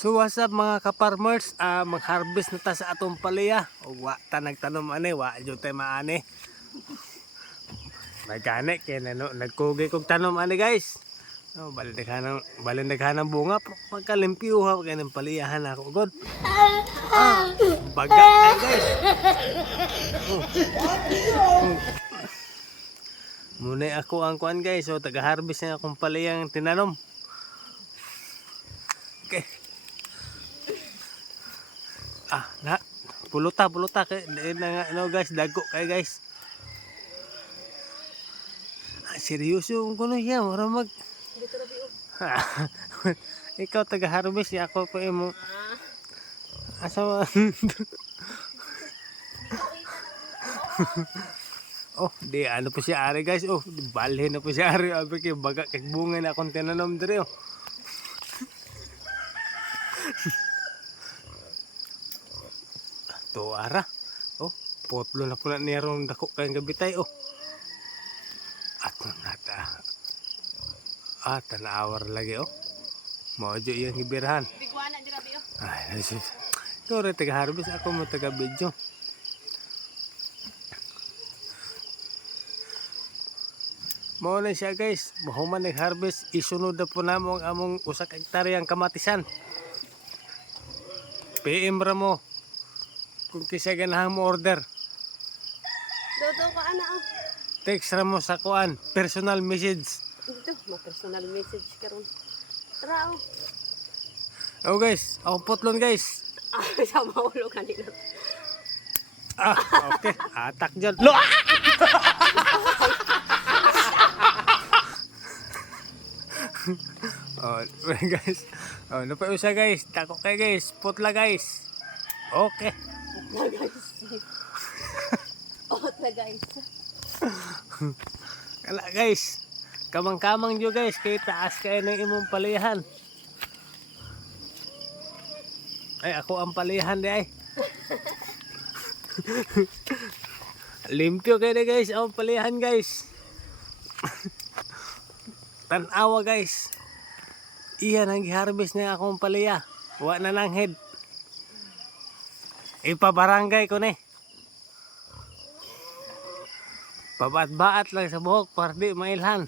So what's up mga ka-farmers, mag-harvest na ta sa atong palaya. O wa ta nagtanom ani, wa jud tay maani. May gani kay nagkugi kog tanom ani guys. Oh, balindaghang bunga pagkalimpyo ha kay nang paliyahan ako god. Baga ay guys. Muna ako ang kuan guys, so taga-harvest na akong palayang tinanom. Okay. Puluta kay no guys, dago kay guys. Seryoso kuno siya, mura mag. Ikaw taga-harvest, ako pa imo. Asa oh, di ano po siya ari guys. Oh, balhin na po siya ari. Abi kay baga kay bunga na akong tinanom dire oh. To ara. Oh, potlo na pula niya ron dako kay gabitay oh. Ato nata. Tanawar lagi oh. Mojo yung hibirahan. Bigwana dira biyo. Ay, ito rin taga-harvest, ako mo taga-video. Mao na siya guys, mahuman nag-harvest, isunod na po namo ang among usak hektaryang kamatisan. PM ra mo kung kisa ganahan mo order. Dodo ko ana oh. Text ra mo sa kuan, personal message. Dito, ma-personal message karon. Tara oh. Oh guys, ako putlon guys. Sa maulo kanina. Okay, atak dyan. Oh, guys. Oh, napay usa guys. Tako kay guys. Putla guys. Okay. Otla guys. Otla guys. Kala guys. Kamang-kamang nyo guys. Kay taas kayo ng imong palihan. Ay, ako ang palihan di ay. Limpyo kayo na guys. Ang palihan guys. Tanawa guys. Iyan ang harvest na akong palaya. Wa na lang head. Ipabarangay ko na eh. Pabaat-baat lang sa buhok para di mailhan.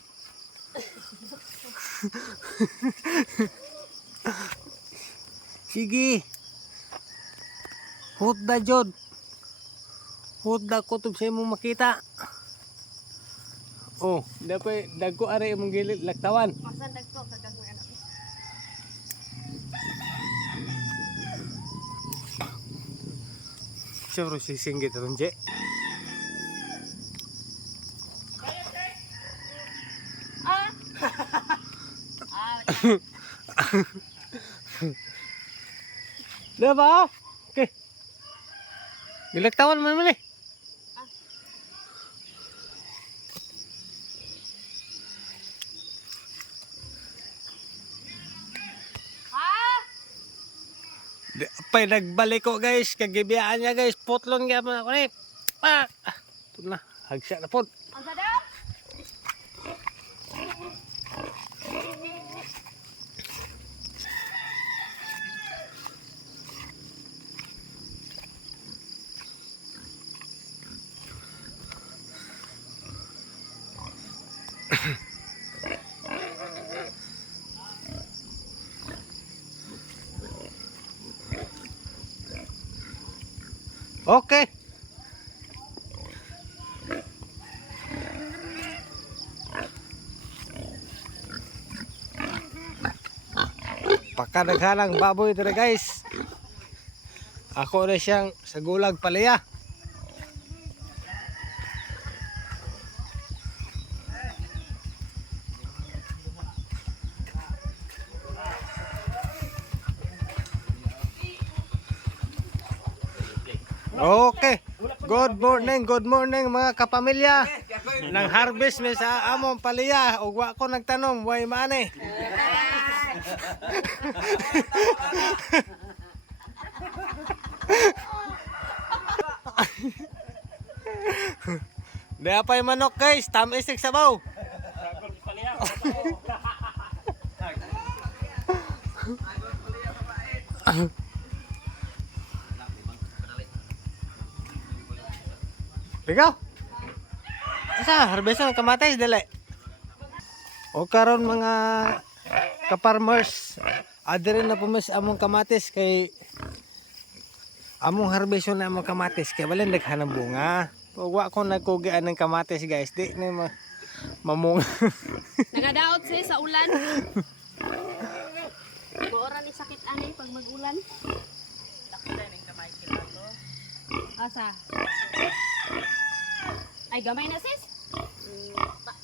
Sige. Hudda jod. Hudda kutob sa imong makita. Oh, dapat dagko are imong gilid laktawan. Pasan dagko kagag mo anak. Siyempre sisinggit ron je. Diba? Okay. Gilaktawan man man eh. Pay nagbalik ko guys, kagibiyaan niya guys, putlon nga man ako ni. Pak. Ito na, hagsya na po. Ang sadaw? Okay. Pakadaghanang baboy dito guys. Ako na siyang sa gulag palaya. Okay. Good morning mga kapamilya. Nang harvest mi sa among palaya ug wa ko nagtanom way maani. Daya pa'y manok guys, tamisik sabaw. Ikaw? Asa, harvest ng kamatis, dali. O karon mga ka-farmers, adere na pumis among kamatis kay among harvest na among kamatis kay balin daghan ng bunga. Pag wa ko nagkugian ng kamatis guys, di na mamunga. Nagadaot siya sa ulan. Maora ni sakit ani pag mag-ulan. Asa? Ay, gamay na sis?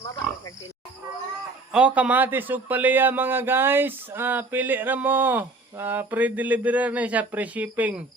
Maba. Oh, kamatis ug palaya mga guys. Pili ra mo. Pre-delivery na siya, pre-shipping.